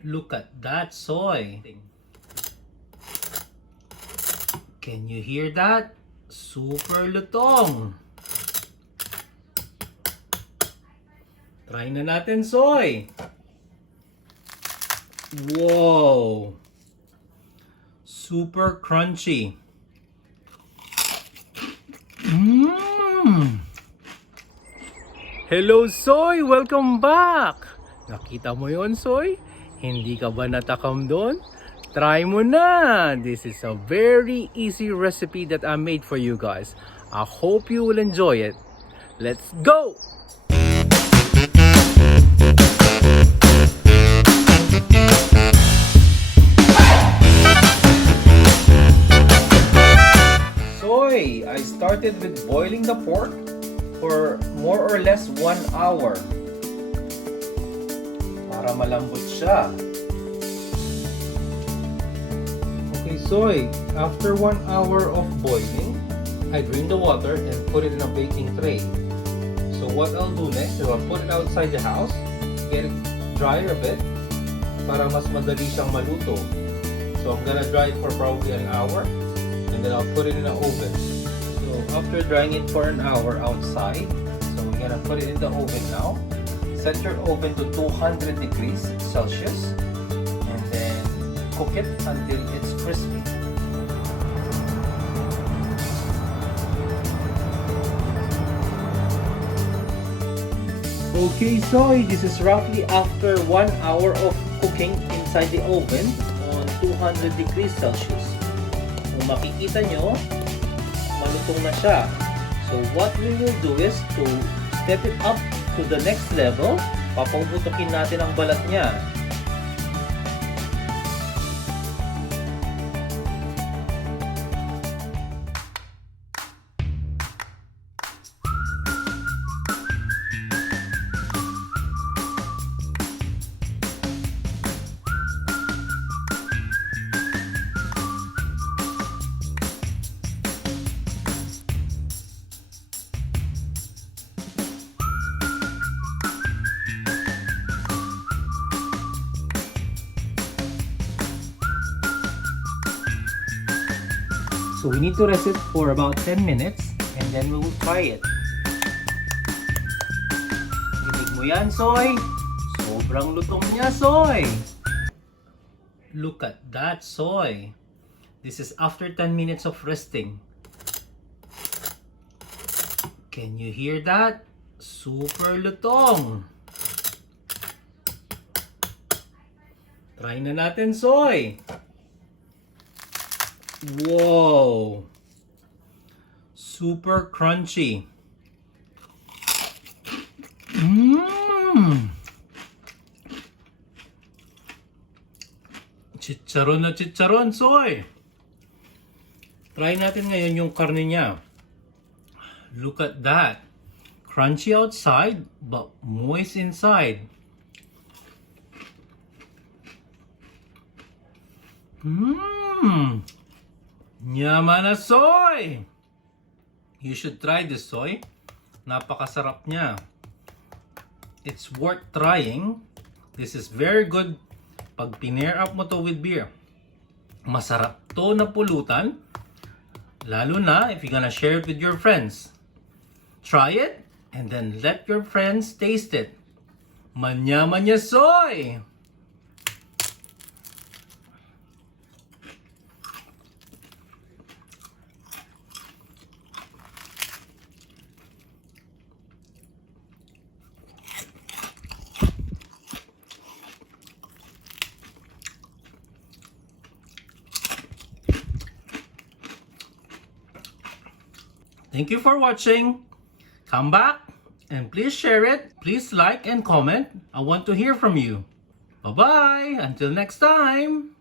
Look at that soy. Can you hear that? Super lutong. Try na natin soy. Wow! Super crunchy. Hello soy! Welcome back! Nakita mo yon soy? Hindi ka ba natakam doon? Try mo na! This is a very easy recipe that I made for you guys. I hope you will enjoy it. Let's go! Soy! I started with boiling the pork for more or less 1 hour para malambot siya. Okay, soy, after 1 hour of boiling, I drain the water and put it in a baking tray. So what I'll do next is I'll put it outside the house, get it dry a bit para mas madali siyang maluto. So I'm gonna dry it for probably an hour and then I'll put it in the oven. So after drying it for an hour outside, so we're gonna put it in the oven now. Set your oven to 200 degrees Celsius and then cook it until it's crispy. Okay, soy, this is roughly after 1 hour of cooking inside the oven on 200 degrees Celsius. Kung makikita nyo, malutong na siya. So what we will do is to step it up to the next level. Papabutukin natin ang balat niya. So we need to rest it for about 10 minutes and then we will try it. Tinig mo yan, soy. Sobrang lutong niya, soy. Look at that, soy. This is after 10 minutes of resting. Can you hear that? Super lutong. Try na natin, soy. Wow! Super crunchy. Chicharon na chicharon, soy! Try natin ngayon yung karne niya. Look at that. Crunchy outside, but moist inside. Yaman na soy! You should try this, soy. Napakasarap niya. It's worth trying. This is very good pag pinair up mo to with beer. Masarap to na pulutan. Lalo na if you're gonna share it with your friends. Try it and then let your friends taste it. Manyaman niya, soy! Thank you for watching. Come back and please share it. Please like and comment. I want to hear from you. Bye-bye. Until next time.